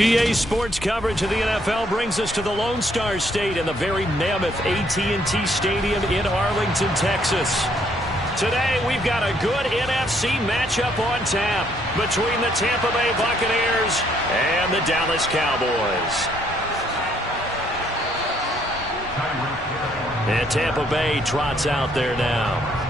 EA Sports coverage of the NFL brings us to the Lone Star State and the very mammoth AT&T Stadium in Arlington, Texas. Today, we've got a good NFC matchup on tap between the Tampa Bay Buccaneers and the Dallas Cowboys. And Tampa Bay trots out there now.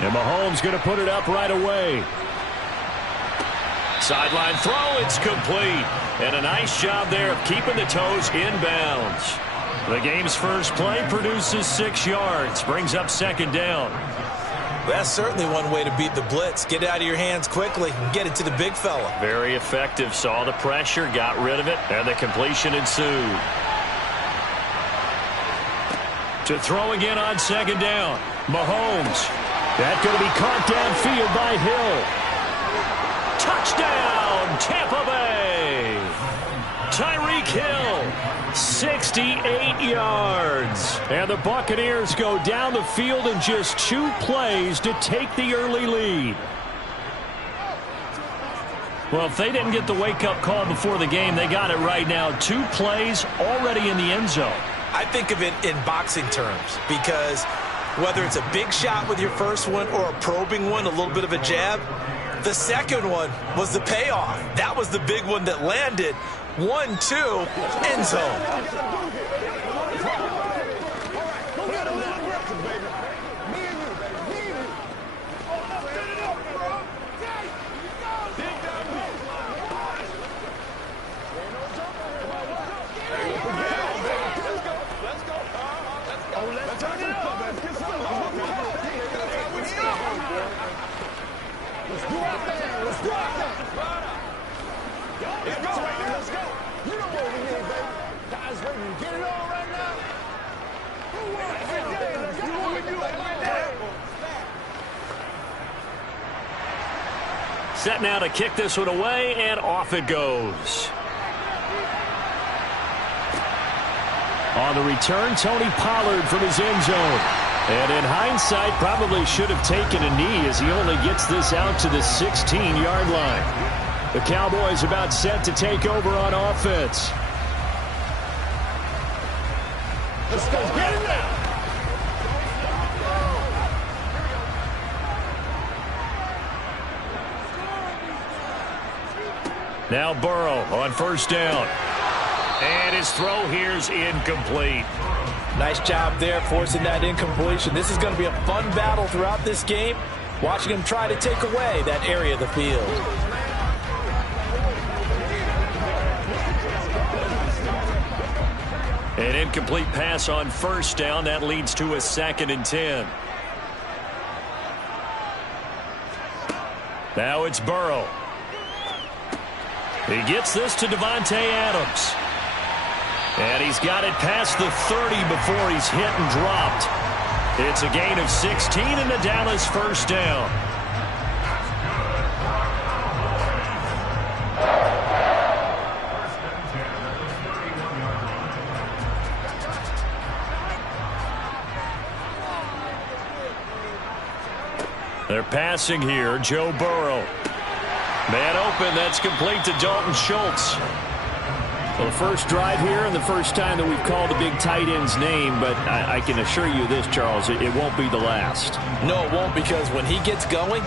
And Mahomes going to put it up right away. Sideline throw, it's complete. And a nice job there of keeping the toes in bounds. The game's first play produces 6 yards, brings up second down. That's certainly one way to beat the blitz. Get it out of your hands quickly and get it to the big fella. Very effective. Saw the pressure, got rid of it, and the completion ensued. To throw again on second down. Mahomes. That's going to be caught downfield by Hill. Touchdown, Tampa Bay. Tyreek Hill, 68 yards. And the Buccaneers go down the field in just 2 plays to take the early lead. Well, if they didn't get the wake-up call before the game, they got it right now. 2 plays already in the end zone. I think of it in boxing terms because whether it's a big shot with your first one or a probing one, a little bit of a jab, the second one was the payoff. That was the big one that landed. 1-2, end zone. Set now to kick this one away, and off it goes. On the return, Tony Pollard from his end zone. And in hindsight, probably should have taken a knee as he only gets this out to the 16-yard line. The Cowboys about set to take over on offense. Let's go. Get it now. Now Burrow on first down. And his throw here's incomplete. Nice job there forcing that incompletion. This is going to be a fun battle throughout this game. Watching him try to take away that area of the field. An incomplete pass on first down. That leads to a 2nd and 10. Now it's Burrow. He gets this to Davante Adams. And he's got it past the 30 before he's hit and dropped. It's a gain of 16 and the Dallas first down. They're passing here. Joe Burrow. Man open, that's complete to Dalton Schultz. Well, the first drive here and the first time that we've called the big tight end's name, but I can assure you this, Charles, it won't be the last. No, it won't, because when he gets going,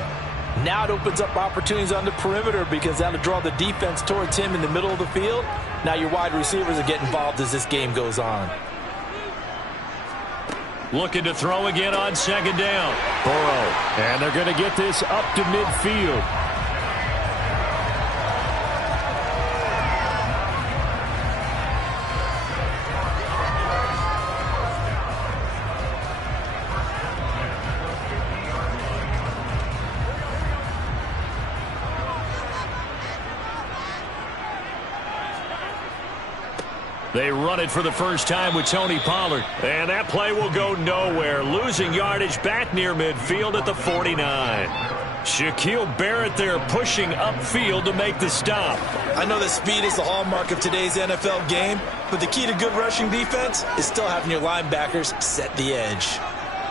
now it opens up opportunities on the perimeter because that'll draw the defense towards him in the middle of the field. Now your wide receivers will get involved as this game goes on. Looking to throw again on second down. Burrow. And they're going to get this up to midfield. They run it for the first time with Tony Pollard. And that play will go nowhere. Losing yardage back near midfield at the 49. Shaquille Barrett there pushing upfield to make the stop. I know that speed is the hallmark of today's NFL game, but the key to good rushing defense is still having your linebackers set the edge.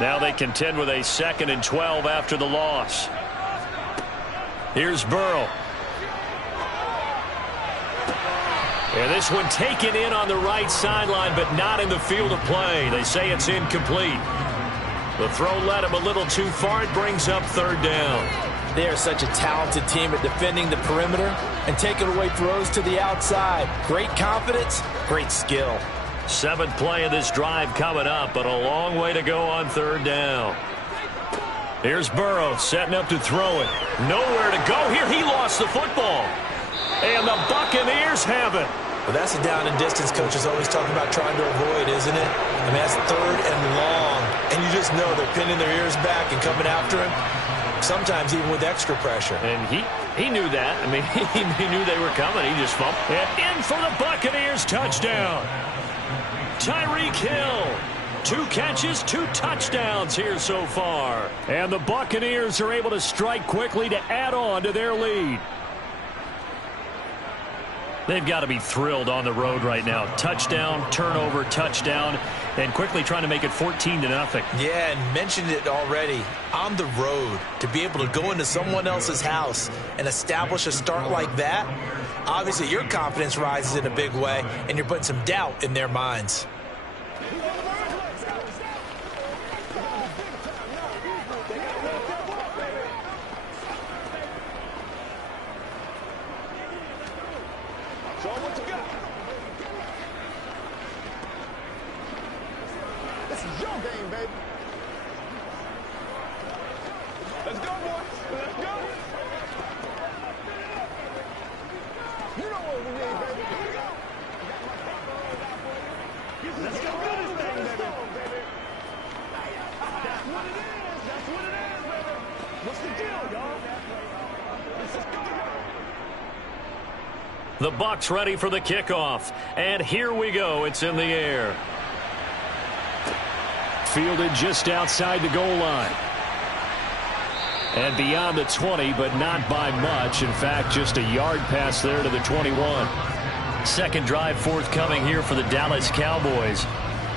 Now they contend with a 2nd and 12 after the loss. Here's Burrow. And this one taken in on the right sideline, but not in the field of play. They say it's incomplete. The throw led him a little too far. It brings up 3rd down. They are such a talented team at defending the perimeter and taking away throws to the outside. Great confidence, great skill. 7th play of this drive coming up, but a long way to go on 3rd down. Here's Burrow setting up to throw it. Nowhere to go here. He lost the football. And the Buccaneers have it. Well, that's a down and distance coach is always talking about trying to avoid, isn't it? I mean, that's 3rd and long. And you just know they're pinning their ears back and coming after him, sometimes even with extra pressure. And he knew that. I mean, he knew they were coming. He just fumbled. And in for the Buccaneers touchdown. Tyreek Hill. 2 catches, 2 touchdowns here so far. And the Buccaneers are able to strike quickly to add on to their lead. They've got to be thrilled on the road right now. Touchdown, turnover, touchdown, and quickly trying to make it 14-0. Yeah, and mentioned it already. On the road, to be able to go into someone else's house and establish a start like that, obviously your confidence rises in a big way, and you're putting some doubt in their minds. The Bucs ready for the kickoff. And here we go. It's in the air. Fielded just outside the goal line. And beyond the 20, but not by much. In fact, just a yard pass there to the 21. Second drive forthcoming here for the Dallas Cowboys.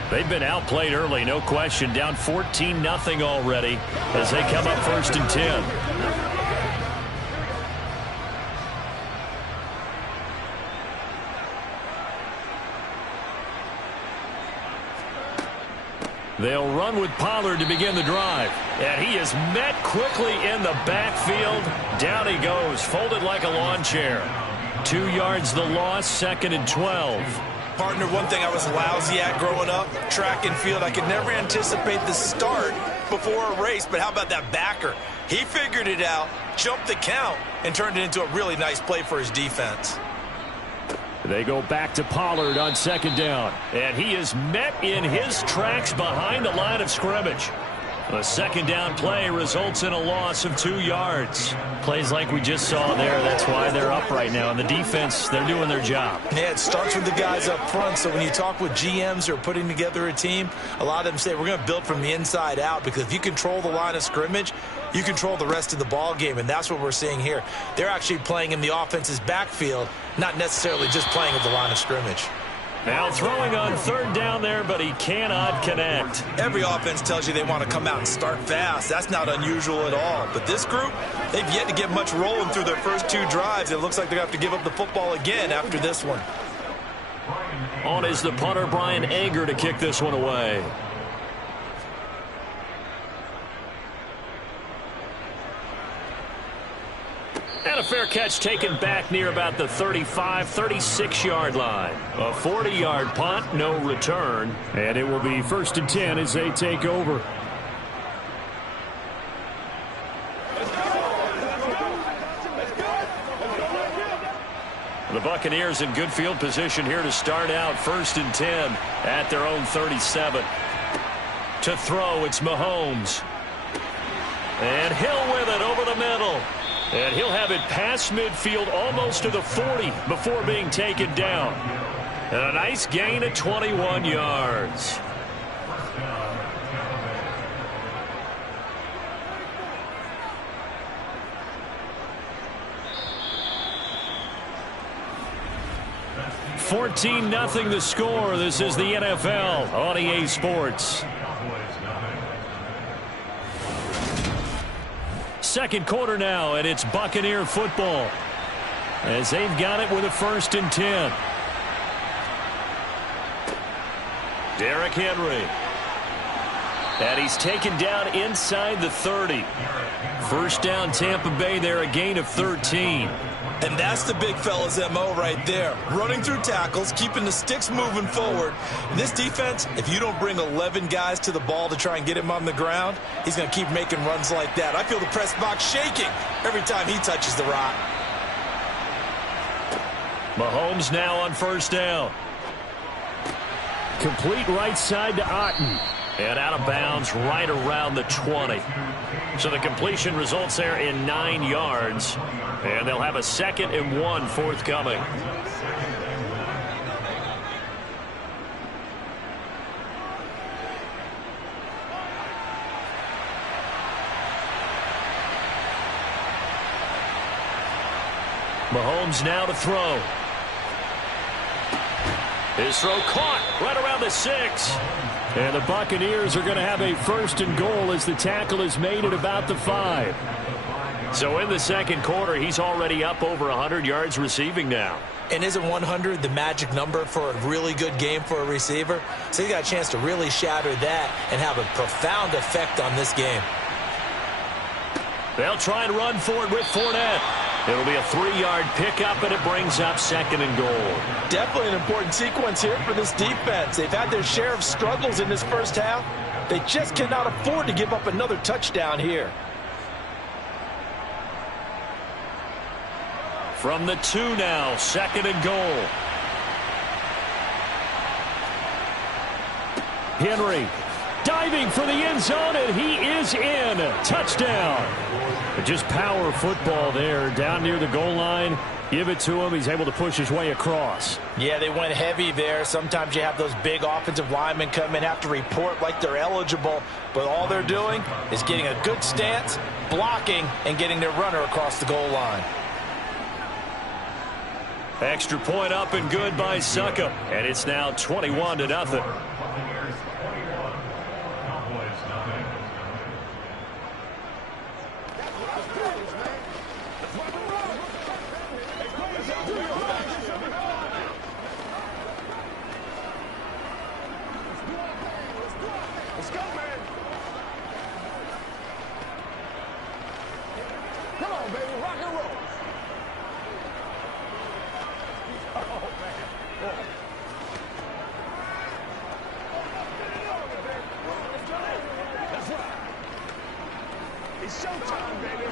They've been outplayed early, no question. Down 14-0 already as they come up 1st and 10. They'll run with Pollard to begin the drive. And he is met quickly in the backfield. Down he goes, folded like a lawn chair. 2 yards the loss, 2nd and 12. Partner, one thing I was lousy at growing up, track and field. I could never anticipate the start before a race, but how about that backer? He figured it out, jumped the count, and turned it into a really nice play for his defense. They go back to Pollard on 2nd down. And he is met in his tracks behind the line of scrimmage. The 2nd down play results in a loss of 2 yards. Plays like we just saw there. That's why they're up right now. And the defense, they're doing their job. Yeah, it starts with the guys up front. So when you talk with GMs who are putting together a team, a lot of them say we're going to build from the inside out, because if you control the line of scrimmage, you control the rest of the ball game, and that's what we're seeing here. They're actually playing in the offense's backfield, not necessarily just playing at the line of scrimmage. Now throwing on 3rd down there, but he cannot connect. Every offense tells you they want to come out and start fast. That's not unusual at all. But this group, they've yet to get much rolling through their first 2 drives. It looks like they're going to have to give up the football again after this one. On is the punter, Brian Anger, to kick this one away. And a fair catch taken back near about the 35, 36-yard line. A 40-yard punt, no return. And it will be 1st and 10 as they take over. The Buccaneers in good field position here to start out 1st and 10 at their own 37. To throw, it's Mahomes. And Hill with it over the middle. And he'll have it past midfield almost to the 40 before being taken down. And a nice gain of 21 yards. 14-0 the score. This is the NFL on EA Sports. Second quarter now, and it's Buccaneer football as they've got it with a 1st and 10. Derrick Henry. And he's taken down inside the 30. First down, Tampa Bay there, a gain of 13. And that's the big fella's MO right there. Running through tackles, keeping the sticks moving forward. This defense, if you don't bring 11 guys to the ball to try and get him on the ground, he's going to keep making runs like that. I feel the press box shaking every time he touches the rock. Mahomes now on 1st down. Complete right side to Otten. And out of bounds right around the 20. So the completion results there in 9 yards. And they'll have a 2nd and 1 forthcoming. Mahomes now to throw. His throw caught right around the 6. And the Buccaneers are going to have a 1st and goal as the tackle is made at about the 5. So in the second quarter, he's already up over 100 yards receiving now. And isn't 100 the magic number for a really good game for a receiver? So he got a chance to really shatter that and have a profound effect on this game. They'll try and run for it with Fournette. It'll be a 3-yard pickup, and it brings up 2nd and goal. Definitely an important sequence here for this defense. They've had their share of struggles in this first half. They just cannot afford to give up another touchdown here. From the 2 now, 2nd and goal. Henry diving for the end zone, and he is in. Touchdown. Just power football there down near the goal line. Give it to him. He's able to push his way across. Yeah, they went heavy there. Sometimes you have those big offensive linemen come in, have to report like they're eligible, but all they're doing is getting a good stance, blocking, and getting their runner across the goal line. Extra point up and good by Succop. And it's now 21-0. Let's go, man. Come on, baby. Rock and roll. Oh, man. Oh. That's right. It's showtime, baby.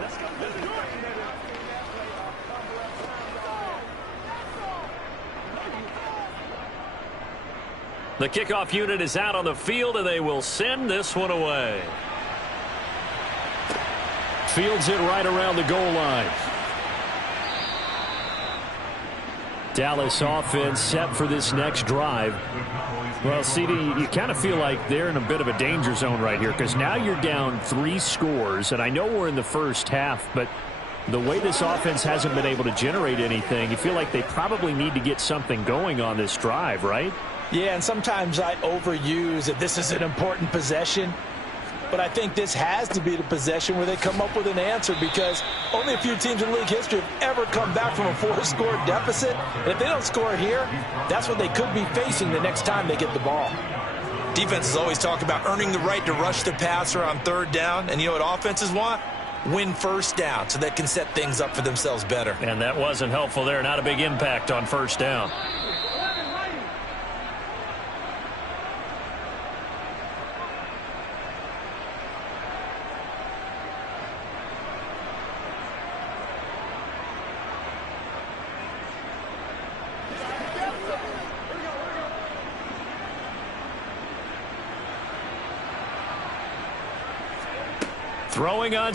Let's go. Let's do it, baby. The kickoff unit is out on the field, and they will send this one away. Fields it right around the goal line. Dallas offense set for this next drive. Well, CD, you kind of feel like they're in a bit of a danger zone right here because now you're down 3 scores, and I know we're in the first half, but the way this offense hasn't been able to generate anything, you feel like they probably need to get something going on this drive, right? Yeah, and sometimes I overuse that this is an important possession. But I think this has to be the possession where they come up with an answer because only a few teams in league history have ever come back from a 4-score deficit. And if they don't score here, that's what they could be facing the next time they get the ball. Defenses always talk about earning the right to rush the passer on 3rd down. And you know what offenses want? Win 1st down so they can set things up for themselves better. And that wasn't helpful there. Not a big impact on 1st down. Throwing on.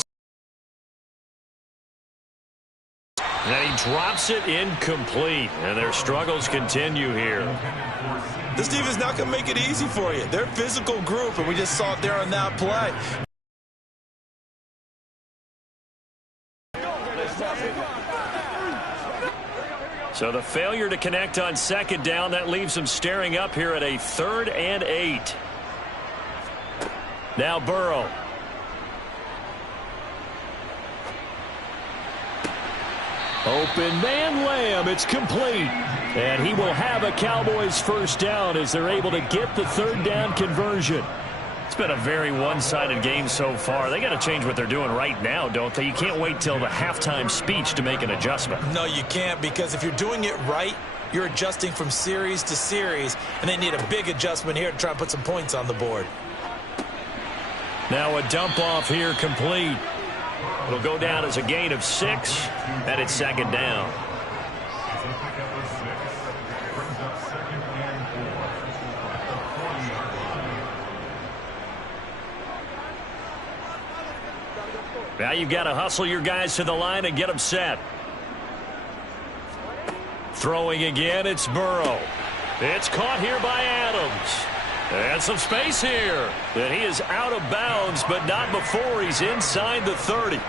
And he drops it incomplete. And their struggles continue here. This defense is not going to make it easy for you. They're a physical group, and we just saw it there on that play. So the failure to connect on second down, that leaves them staring up here at a 3rd and 8. Now Burrow. Open man Lamb. It's complete. And he will have a Cowboys first down as they're able to get the 3rd down conversion. It's been a very one-sided game so far. They got to change what they're doing right now, don't they? You can't wait till the halftime speech to make an adjustment. No, you can't, because if you're doing it right, you're adjusting from series to series, and they need a big adjustment here to try and put some points on the board. Now a dump off here complete. It'll go down as a gain of 6, and it's 2nd down. Now you've got to hustle your guys to the line and get them set. Throwing again, it's Burrow. It's caught here by Adams. And some space here. And he is out of bounds, but not before he's inside the 30.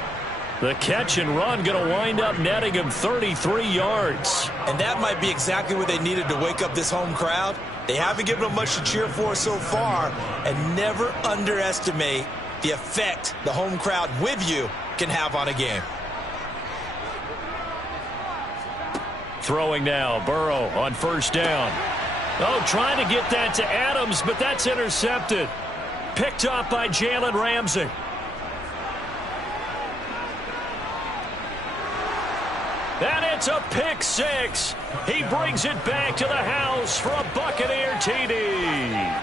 The catch and run going to wind up netting him 33 yards. And that might be exactly what they needed to wake up this home crowd. They haven't given them much to cheer for so far, and never underestimate the effect the home crowd with you can have on a game. Throwing now, Burrow on first down. Oh, trying to get that to Adams, but that's intercepted. Picked off by Jalen Ramsey. And it's a pick 6. He brings it back to the house for a Buccaneer TD.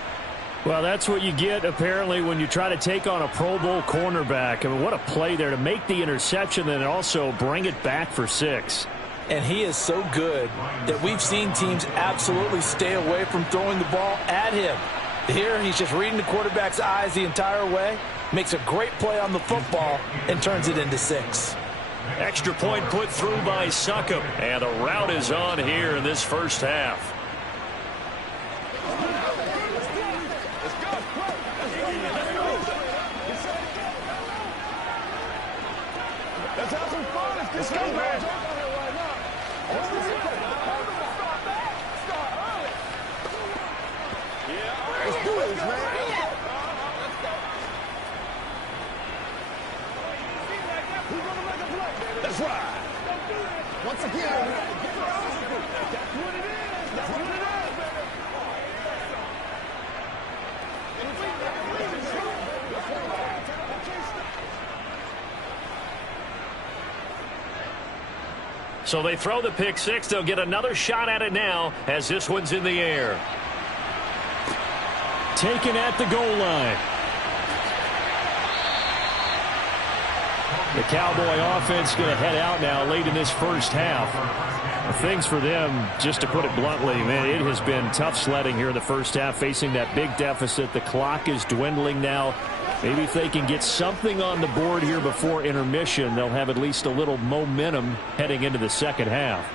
Well, that's what you get, apparently, when you try to take on a Pro Bowl cornerback. I mean, what a play there to make the interception and also bring it back for 6. And he is so good that we've seen teams absolutely stay away from throwing the ball at him. Here, he's just reading the quarterback's eyes the entire way, makes a great play on the football, and turns it into 6. Extra point put through by Succop, and a rout is on here in this first half. Let's have some fun. Let's go, man. Let's do this, man. Who's gonna make a play? That's right. Once again. That's what it is. That's what it is, So they throw the pick 6. They'll get another shot at it now as this one's in the air. Taken at the goal line. The Cowboy offense going to head out now late in this first half. Things for them, just to put it bluntly, man, it has been tough sledding here in the first half, facing that big deficit. The clock is dwindling now. Maybe if they can get something on the board here before intermission, they'll have at least a little momentum heading into the second half.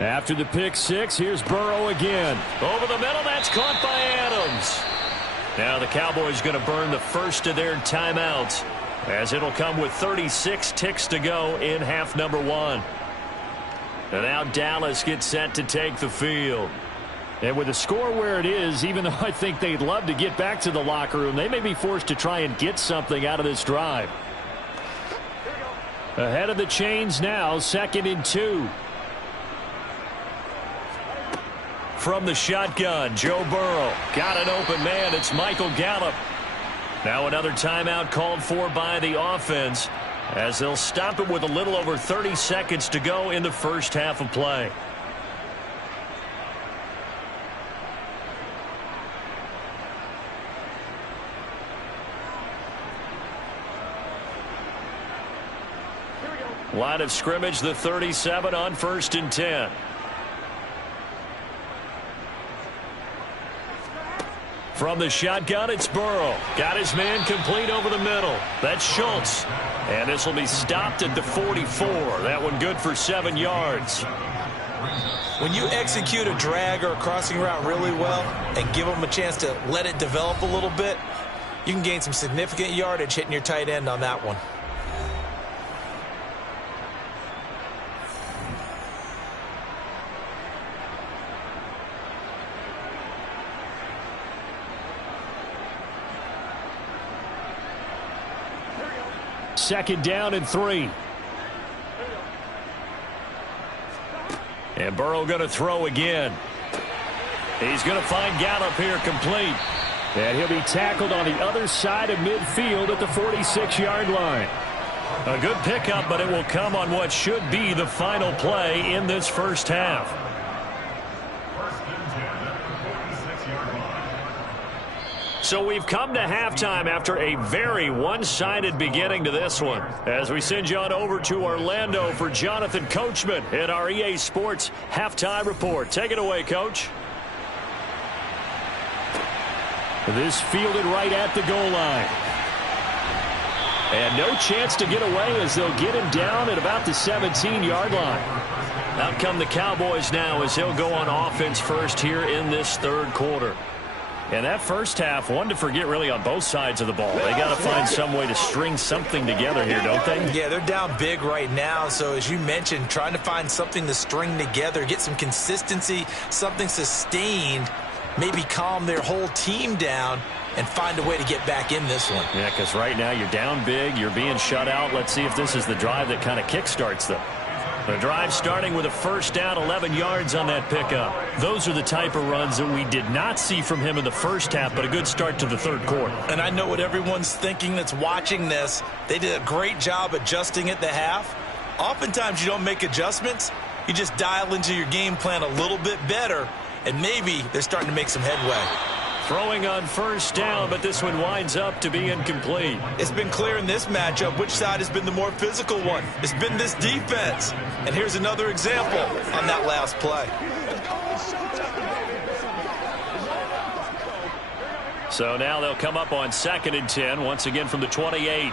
After the pick 6, here's Burrow again. Over the middle, that's caught by Adams. Now the Cowboys going to burn the first of their timeouts, as it'll come with 36 ticks to go in half number 1. And now Dallas gets set to take the field. And with the score where it is, even though I think they'd love to get back to the locker room, they may be forced to try and get something out of this drive. Ahead of the chains now, 2nd and 2. From the shotgun, Joe Burrow. Got an open man. It's Michael Gallup. Now another timeout called for by the offense, as they'll stop it with a little over 30 seconds to go in the first half of play. Line of scrimmage, the 37 on 1st and 10. From the shotgun, it's Burrow. Got his man complete over the middle. That's Schultz. And this will be stopped at the 44. That one good for 7 yards. When you execute a drag or a crossing route really well and give them a chance to let it develop a little bit, you can gain some significant yardage hitting your tight end on that one. 2nd down and 3. And Burrow going to throw again. He's going to find Gallup here complete. And he'll be tackled on the other side of midfield at the 46-yard line. A good pickup, but it will come on what should be the final play in this first half. So we've come to halftime after a very one-sided beginning to this one. As we send you on over to Orlando for Jonathan Coachman in our EA Sports Halftime Report. Take it away, Coach. This fielded right at the goal line. And no chance to get away as they'll get him down at about the 17-yard line. Out come the Cowboys now as they'll go on offense first here in this third quarter. And that first half, one to forget really on both sides of the ball. They got to find some way to string something together here, don't they? Yeah, they're down big right now. So as you mentioned, trying to find something to string together, get some consistency, something sustained, maybe calm their whole team down and find a way to get back in this one. Yeah, because right now you're down big, you're being shut out. Let's see if this is the drive that kind of kickstarts them. The drive starting with a first down, 11 yards on that pickup. Those are the type of runs that we did not see from him in the first half, but a good start to the third quarter. And I know what everyone's thinking that's watching this. They did a great job adjusting at the half. Oftentimes you don't make adjustments. You just dial into your game plan a little bit better, and maybe they're starting to make some headway. Throwing on first down, but this one winds up to be incomplete. It's been clear in this matchup which side has been the more physical one. It's been this defense. And here's another example on that last play. So now they'll come up on 2nd and 10, once again from the 28.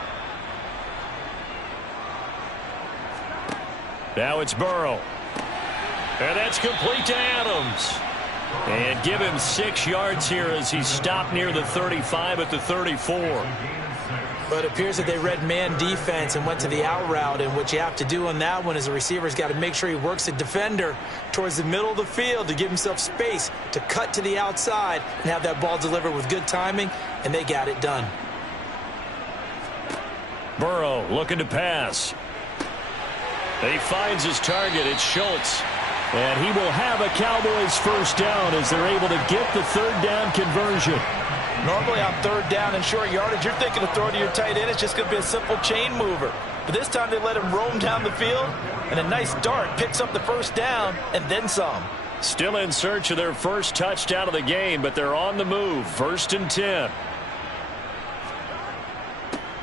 Now it's Burrow. And that's complete to Adams. And give him 6 yards here as he's stopped near the 35 at the 34. But it appears that they read man defense and went to the out route, and what you have to do on that one is the receiver's got to make sure he works the defender towards the middle of the field to give himself space to cut to the outside and have that ball delivered with good timing, and they got it done. Burrow looking to pass. He finds his target. It's Schultz. And he will have a Cowboys first down as they're able to get the third down conversion. Normally on third down and short yardage, you're thinking of throwing to your tight end. It's just going to be a simple chain mover. But this time they let him roam down the field, and a nice dart picks up the first down and then some. Still in search of their first touchdown of the game, but they're on the move. 1st and 10.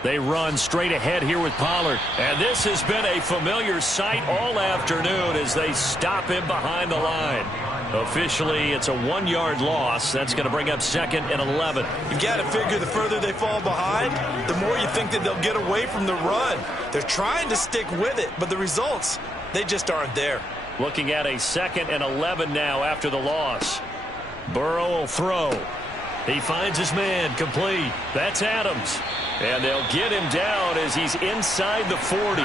They run straight ahead here with Pollard. And this has been a familiar sight all afternoon as they stop him behind the line. Officially, it's a 1-yard loss. That's going to bring up 2nd and 11. You've got to figure the further they fall behind, the more you think that they'll get away from the run. They're trying to stick with it, but the results, they just aren't there. Looking at a 2nd and 11 now after the loss. Burrow will throw. He finds his man complete. That's Adams. And they'll get him down as he's inside the 40.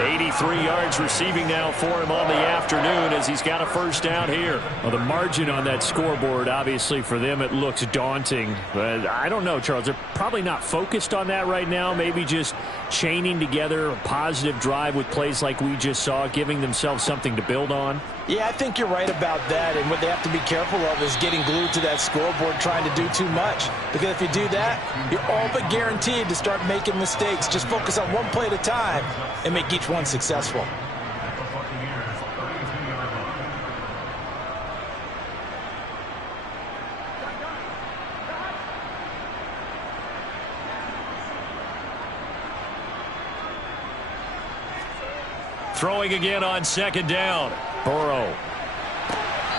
83 yards receiving now for him on the afternoon as he's got a first down here. Well, the margin on that scoreboard, obviously for them, it looks daunting. But I don't know, Charles. They're probably not focused on that right now. Maybe just chaining together a positive drive with plays like we just saw, giving themselves something to build on. Yeah, I think you're right about that. And what they have to be careful of is getting glued to that scoreboard trying to do too much. Because if you do that, you're all but guaranteed to start making mistakes. Just focus on one play at a time and make each one successful. Throwing again on 2nd down. Burrow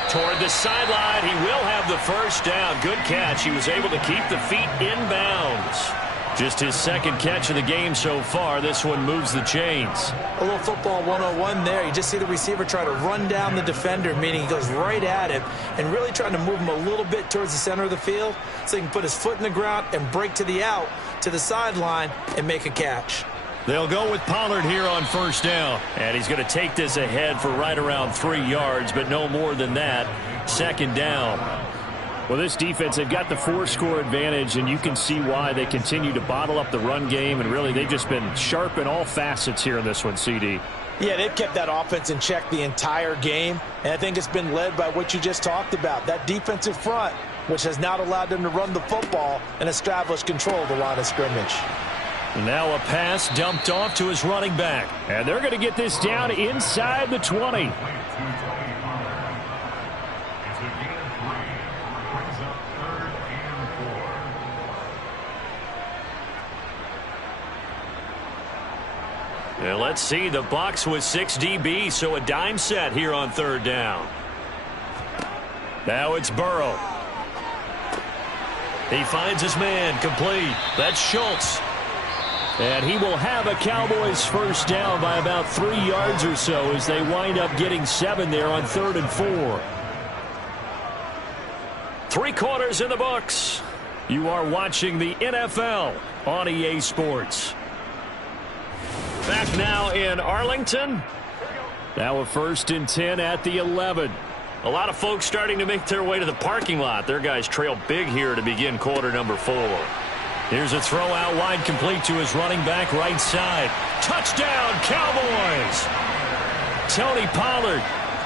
toward the sideline. He will have the first down. Good catch. He was able to keep the feet in bounds. Just his 2nd catch of the game so far. This one moves the chains. A little football 101 there. You just see the receiver try to run down the defender, meaning he goes right at him and really trying to move him a little bit towards the center of the field so he can put his foot in the ground and break to the out, to the sideline, and make a catch. They'll go with Pollard here on first down. And he's going to take this ahead for right around 3 yards, but no more than that. 2nd down. Well, this defense, they've got the 4-score advantage, and you can see why they continue to bottle up the run game, and really they've just been sharp in all facets here in this one, CD. Yeah, they've kept that offense in check the entire game, and I think it's been led by what you just talked about, that defensive front, which has not allowed them to run the football and establish control of the line of scrimmage. Now a pass dumped off to his running back. And they're going to get this down inside the 20. And let's see, the Bucs with 6 DB, so a dime set here on 3rd down. Now it's Burrow. He finds his man, complete. That's Schultz. And he will have a Cowboys first down by about 3 yards or so as they wind up getting 7 there on 3rd and 4. 3 quarters in the books. You are watching the NFL on EA Sports. Back now in Arlington. Now a 1st and 10 at the 11. A lot of folks starting to make their way to the parking lot. Their guys trail big here to begin quarter number 4. Here's a throw out wide, complete to his running back right side. Touchdown, Cowboys! Tony Pollard,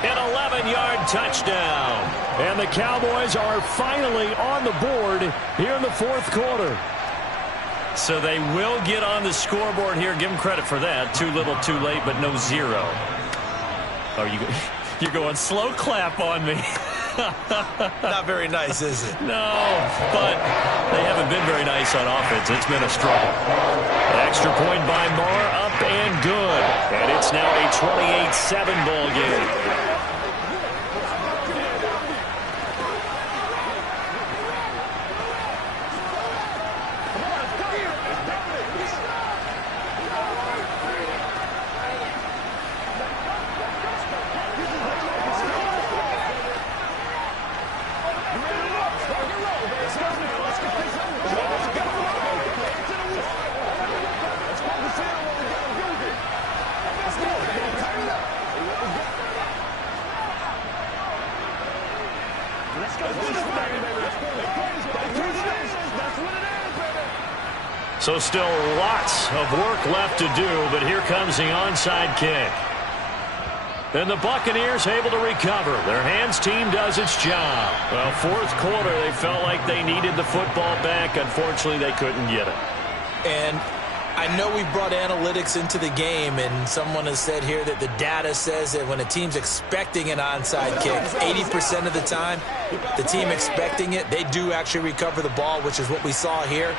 an 11-yard touchdown. And the Cowboys are finally on the board here in the 4th quarter. So they will get on the scoreboard here. Give them credit for that. Too little, too late, but no 0. Oh, you're going slow clap on me. Not very nice, is it? No, but they haven't been very nice on offense. It's been a struggle. Extra point by Moore, up and good. And it's now a 28-7 ball game. So still lots of work left to do, but here comes the onside kick. And the Buccaneers able to recover. Their hands team does its job. Well, 4th quarter, they felt like they needed the football back. Unfortunately, they couldn't get it. And I know we brought analytics into the game, and someone has said here that the data says that when a team's expecting an onside kick, 80% of the time, the team expecting it, they do actually recover the ball, which is what we saw here.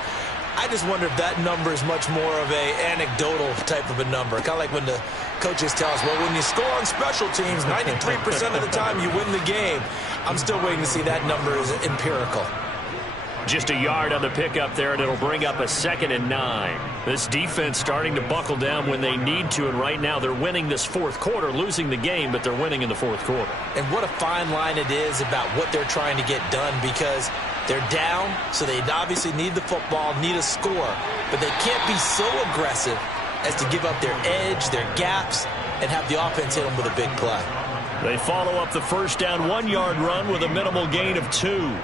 I just wonder if that number is much more of a anecdotal type of a number. Kind of like when the coaches tell us, well, when you score on special teams, 93% of the time you win the game. I'm still waiting to see that number is empirical. Just a yard on the pickup there, and it'll bring up a 2nd and 9. This defense starting to buckle down when they need to, and right now they're winning this 4th quarter, losing the game, but they're winning in the 4th quarter. And what a fine line it is about what they're trying to get done, because they're down, so they obviously need the football, need a score, but they can't be so aggressive as to give up their edge, their gaps, and have the offense hit them with a big play. They follow up the first down 1-yard run with a minimal gain of 2.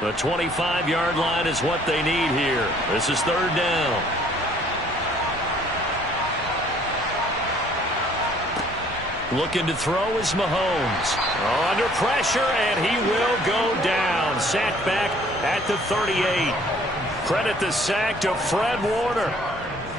The 25-yard line is what they need here. This is 3rd down. Looking to throw is Mahomes. Under pressure, and he will go down. Sacked back at the 38. Credit the sack to Fred Warner.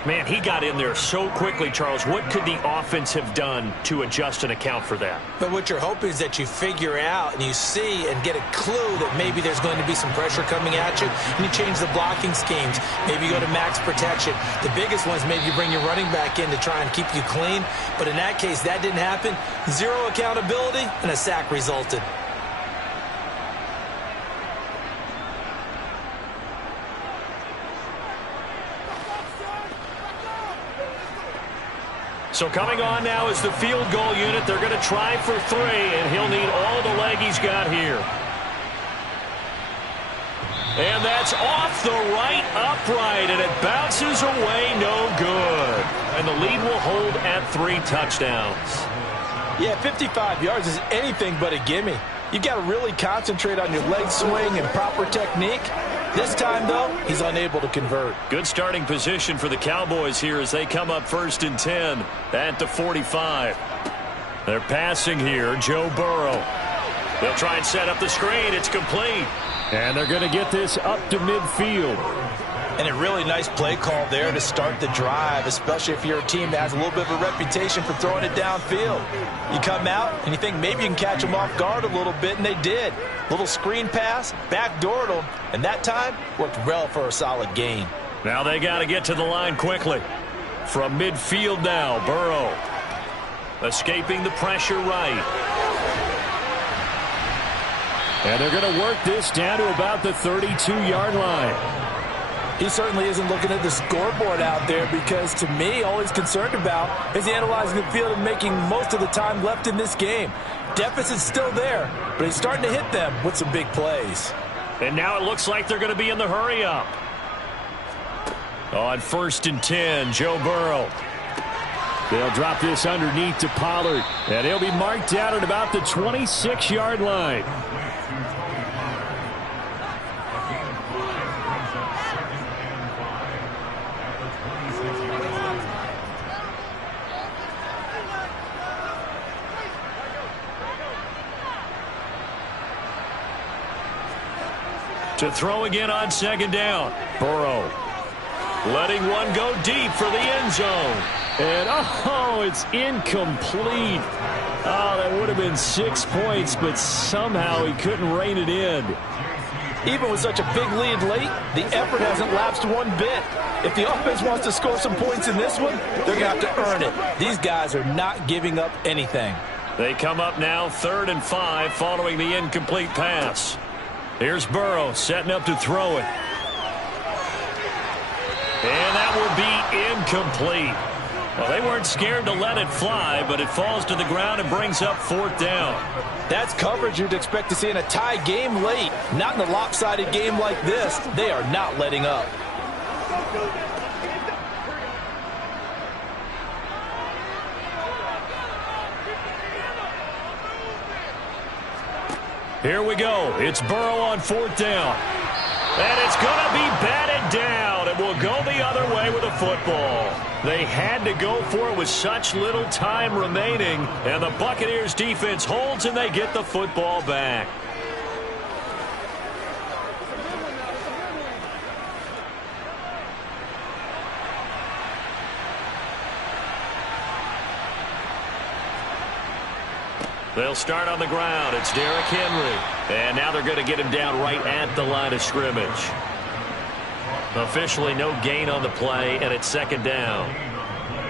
Man, he got in there so quickly, Charles. What could the offense have done to adjust and account for that? But what you're hoping is that you figure out and you see and get a clue that maybe there's going to be some pressure coming at you, and you change the blocking schemes. Maybe you go to max protection. The biggest one is maybe you bring your running back in to try and keep you clean. But in that case, that didn't happen. 0 accountability, and a sack resulted. So coming on now is the field goal unit. They're going to try for 3, and he'll need all the leg he's got here. And that's off the right upright, and it bounces away, no good. And the lead will hold at 3 touchdowns. Yeah, 55 yards is anything but a gimme. You've got to really concentrate on your leg swing and proper technique. This time, though, he's unable to convert. Good starting position for the Cowboys here as they come up 1st and 10 at the 45. They're passing here, Joe Burrow. They'll try and set up the screen. It's complete. And they're going to get this up to midfield. And a really nice play call there to start the drive, especially if you're a team that has a little bit of a reputation for throwing it downfield. You come out and you think maybe you can catch them off guard a little bit, and they did. Little screen pass, backdoored them, and that time worked well for a solid gain. Now they got to get to the line quickly. From midfield now, Burrow. Escaping the pressure right. And they're going to work this down to about the 32-yard line. He certainly isn't looking at the scoreboard out there because, to me, all he's concerned about is analyzing the field and making most of the time left in this game. Deficit's still there, but he's starting to hit them with some big plays. And now it looks like they're going to be in the hurry-up. On 1st and 10, Joe Burrow. They'll drop this underneath to Pollard, and he'll be marked down at about the 26-yard line. To throw again on 2nd down. Burrow letting one go deep for the end zone. And, oh, it's incomplete. Oh, that would have been 6 points, but somehow he couldn't rein it in. Even with such a big lead late, the effort hasn't lapsed one bit. If the offense wants to score some points in this one, they're going to have to earn it. These guys are not giving up anything. They come up now 3rd and 5 following the incomplete pass. Here's Burrow setting up to throw it. And that will be incomplete. Well, they weren't scared to let it fly, but it falls to the ground and brings up 4th down. That's coverage you'd expect to see in a tie game late. Not in a lopsided game like this. They are not letting up. Here we go. It's Burrow on 4th down. And it's going to be batted down. It will go the other way with the football. They had to go for it with such little time remaining. And the Buccaneers defense holds and they get the football back. They'll start on the ground. It's Derrick Henry. And now they're going to get him down right at the line of scrimmage. Officially no gain on the play, and it's 2nd down.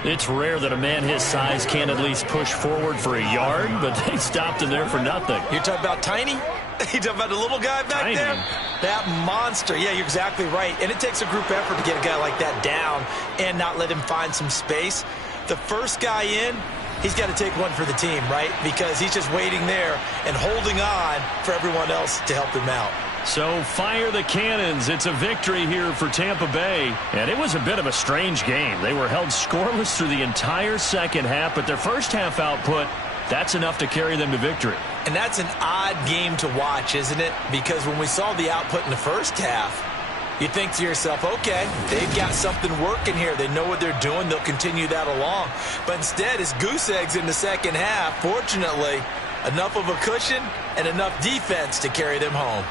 It's rare that a man his size can't at least push forward for a yard, but they stopped him there for nothing. You're talking about Tiny? You're talking about the little guy back there? That monster. Yeah, you're exactly right. And it takes a group effort to get a guy like that down and not let him find some space. The first guy in, he's got to take one for the team, right? Because he's just waiting there and holding on for everyone else to help him out. So fire the cannons. It's a victory here for Tampa Bay. And it was a bit of a strange game. They were held scoreless through the entire second half, but their first half output, that's enough to carry them to victory. And that's an odd game to watch, isn't it? Because when we saw the output in the first half, you think to yourself, okay, they've got something working here. They know what they're doing. They'll continue that along. But instead, it's goose eggs in the second half. Fortunately, enough of a cushion and enough defense to carry them home.